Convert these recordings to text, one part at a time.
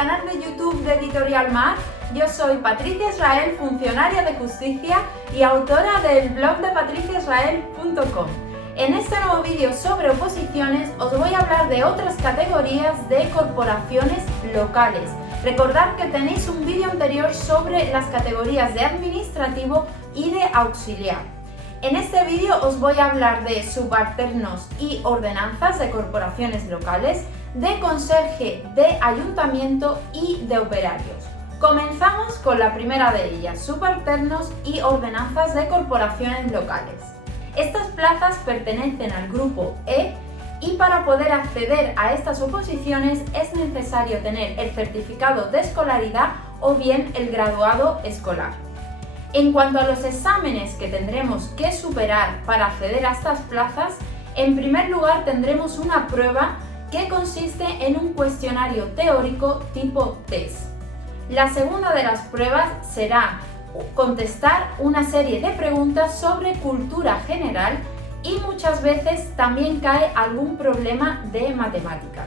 canal de YouTube de Editorial Mar. Yo soy Patricia Israel, funcionaria de justicia y autora del blog de patriciaisrael.com. En este nuevo vídeo sobre oposiciones os voy a hablar de otras categorías de corporaciones locales. Recordad que tenéis un vídeo anterior sobre las categorías de administrativo y de auxiliar. En este vídeo os voy a hablar de subalternos y ordenanzas de corporaciones locales, de conserje de ayuntamiento y de operarios. Comenzamos con la primera de ellas, subalternos y ordenanzas de corporaciones locales. Estas plazas pertenecen al grupo E y para poder acceder a estas oposiciones es necesario tener el certificado de escolaridad o bien el graduado escolar. En cuanto a los exámenes que tendremos que superar para acceder a estas plazas, en primer lugar tendremos una prueba que consiste en un cuestionario teórico tipo test. La segunda de las pruebas será contestar una serie de preguntas sobre cultura general y muchas veces también cae algún problema de matemáticas.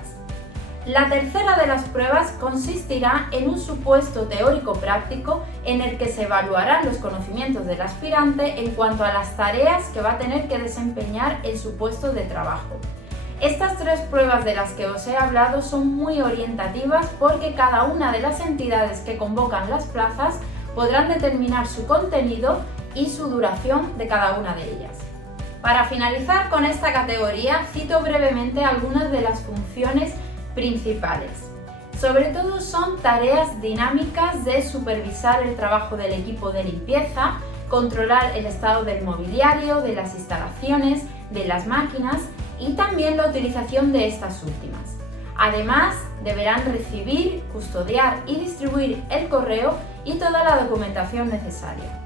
La tercera de las pruebas consistirá en un supuesto teórico práctico en el que se evaluarán los conocimientos del aspirante en cuanto a las tareas que va a tener que desempeñar en su puesto de trabajo. Estas tres pruebas de las que os he hablado son muy orientativas porque cada una de las entidades que convocan las plazas podrán determinar su contenido y su duración de cada una de ellas. Para finalizar con esta categoría, cito brevemente algunas de las funciones principales. Sobre todo son tareas dinámicas de supervisar el trabajo del equipo de limpieza, controlar el estado del mobiliario, de las instalaciones, de las máquinas y también la utilización de estas últimas. Además, deberán recibir, custodiar y distribuir el correo y toda la documentación necesaria.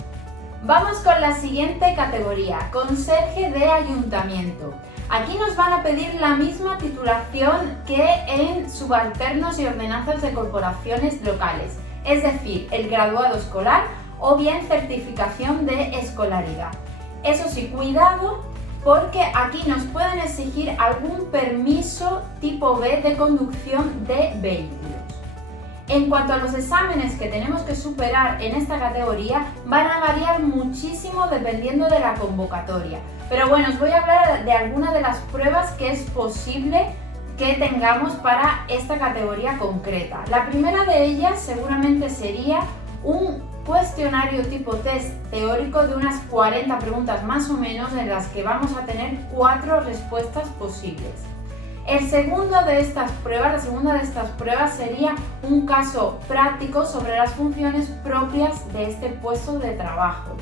Vamos con la siguiente categoría, conserje de ayuntamiento. Aquí nos van a pedir la misma titulación que en subalternos y ordenanzas de corporaciones locales, es decir, el graduado escolar o bien certificación de escolaridad. Eso sí, cuidado porque aquí nos pueden exigir algún permiso tipo B de conducción de vehículos. En cuanto a los exámenes que tenemos que superar en esta categoría, van a variar muchísimo dependiendo de la convocatoria. Pero bueno, os voy a hablar de algunas de las pruebas que es posible que tengamos para esta categoría concreta. La primera de ellas seguramente sería un cuestionario tipo test teórico de unas 40 preguntas más o menos en las que vamos a tener 4 respuestas posibles. La segunda de estas pruebas sería un caso práctico sobre las funciones propias de este puesto de trabajo.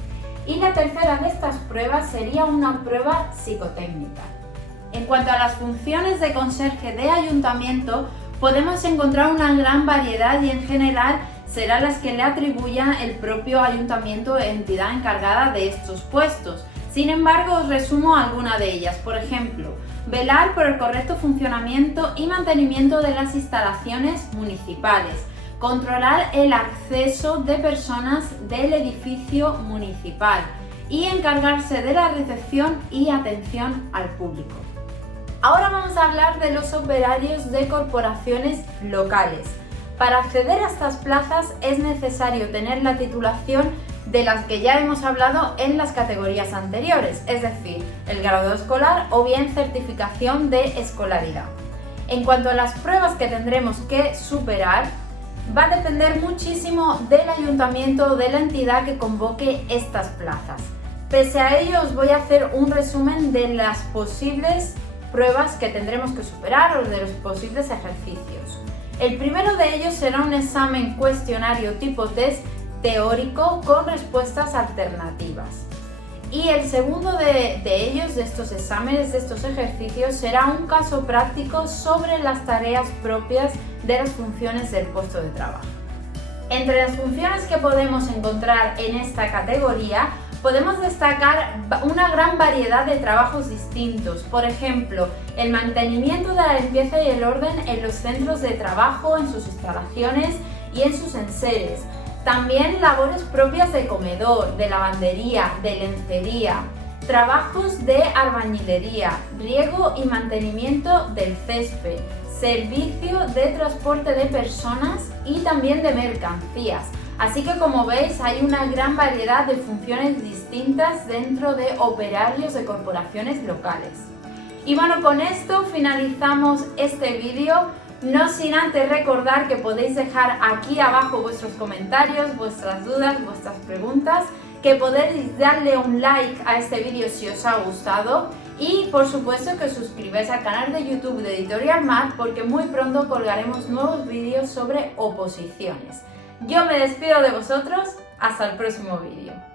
Y la tercera de estas pruebas sería una prueba psicotécnica. En cuanto a las funciones de conserje de ayuntamiento, podemos encontrar una gran variedad y en general serán las que le atribuya el propio ayuntamiento e entidad encargada de estos puestos. Sin embargo, os resumo alguna de ellas. Por ejemplo, velar por el correcto funcionamiento y mantenimiento de las instalaciones municipales, controlar el acceso de personas del edificio municipal y encargarse de la recepción y atención al público. Ahora vamos a hablar de los operarios de corporaciones locales. Para acceder a estas plazas es necesario tener la titulación de las que ya hemos hablado en las categorías anteriores, es decir, el grado escolar o bien certificación de escolaridad. En cuanto a las pruebas que tendremos que superar, va a depender muchísimo del ayuntamiento o de la entidad que convoque estas plazas. Pese a ello, os voy a hacer un resumen de las posibles pruebas que tendremos que superar o de los posibles ejercicios. El primero de ellos será un examen cuestionario tipo test teórico con respuestas alternativas. Y el segundo de ellos, de estos exámenes, de estos ejercicios, será un caso práctico sobre las tareas propias de las funciones del puesto de trabajo. Entre las funciones que podemos encontrar en esta categoría, podemos destacar una gran variedad de trabajos distintos. Por ejemplo, el mantenimiento de la limpieza y el orden en los centros de trabajo, en sus instalaciones y en sus enseres. También labores propias de comedor, de lavandería, de lencería, trabajos de albañilería, riego y mantenimiento del césped, servicio de transporte de personas y también de mercancías. Así que como veis hay una gran variedad de funciones distintas dentro de operarios de corporaciones locales. Y bueno, con esto finalizamos este vídeo, no sin antes recordar que podéis dejar aquí abajo vuestros comentarios, vuestras dudas, vuestras preguntas, que podéis darle un like a este vídeo si os ha gustado y por supuesto que os suscribáis al canal de YouTube de Editorial Math porque muy pronto colgaremos nuevos vídeos sobre oposiciones. Yo me despido de vosotros, hasta el próximo vídeo.